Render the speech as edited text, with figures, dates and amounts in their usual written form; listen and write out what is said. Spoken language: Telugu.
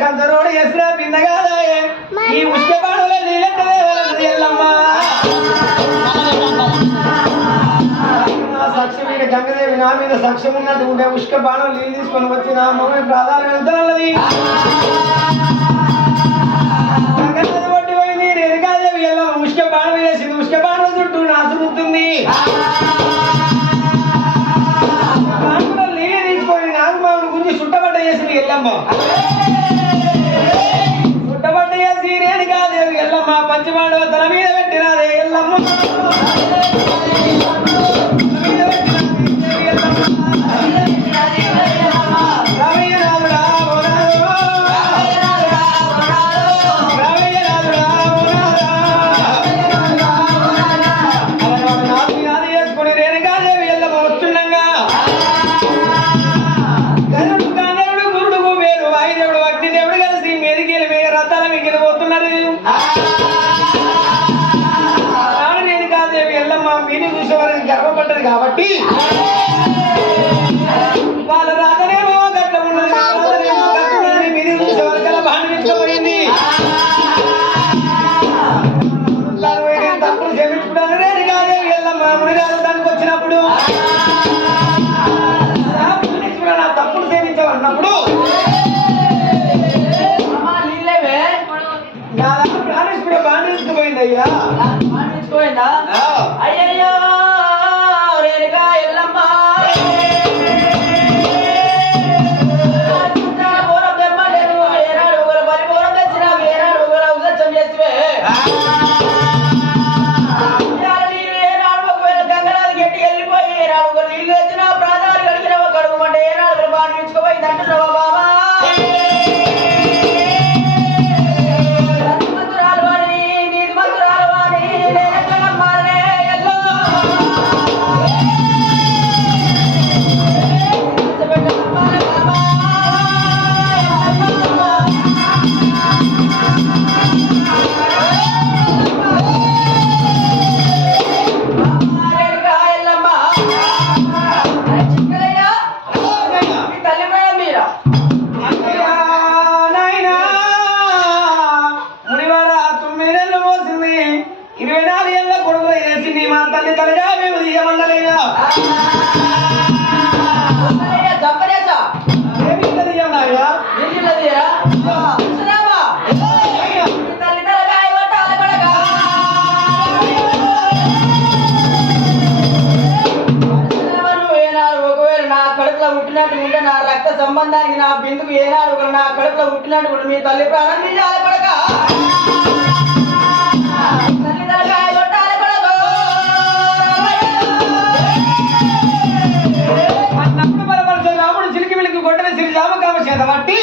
కంచరోడు ఎసురా పిందగాదాయే ఈ ఉష్క పాడలే నీళ్ళెట్టదే వలనది ఎల్లమ్మ సాక్ష్యం మీద గంగదేవి నా మీద సాక్ష్యం ఉన్నట్టు ఉంటే ఉష్క బాణం నీళ్ళు తీసుకొని వచ్చి నా మొగని ప్రాధాన్యం వెళ్తున్నది గంగదేవి ఒడ్డి పోయింది రేణుకాదేవి ఎల్లమ్మ ఉష్క బాణం వేసింది ఉష్క బాణం చుట్టూ నాసుకుంటుంది నీళ్ళు తీసుకొని నాగమావుని గురించి చుట్టబడ్డ చేసింది ఎల్లమ్మ చుట్టబడ్డ చేసి రేణుకాదేవి ఎల్లమ్మ పంచమాడవ తల మీద పెట్టినాదే ఎల్లమ్మ గర్వపడ్డది కాబట్టి వాళ్ళ రాజనేమో గట్ల ఉన్నది రాజనేమో గట్ల మీరు చూసే వరకల్లా బాండి పెట్టుకోపోయింది తప్పులు క్షమించుకున్నాను రేణు కాదే వెళ్ళమ్మా మునిగారు దానికి వచ్చినప్పుడు నా తప్పులు క్షమించమన్నప్పుడు నా దాకా ప్రాణేశ్వరుడు బాండి పెట్టుకుపోయింది అయ్యా బాండించుకోయిందా అయ్యయ్యో సంబంధానికి నా బిందుకు ఏనాడు నా కడుపులో పుట్టినట్టు కూడా మీ తల్లి ప్రాణం మీ జాల కొడక తల్లి తలకాయ కొట్టాలి కొడక నప్పుడు బలపరిచే రాముడు చిలికి మిలికి కొట్టని సిరి జామకామ చేత బట్టి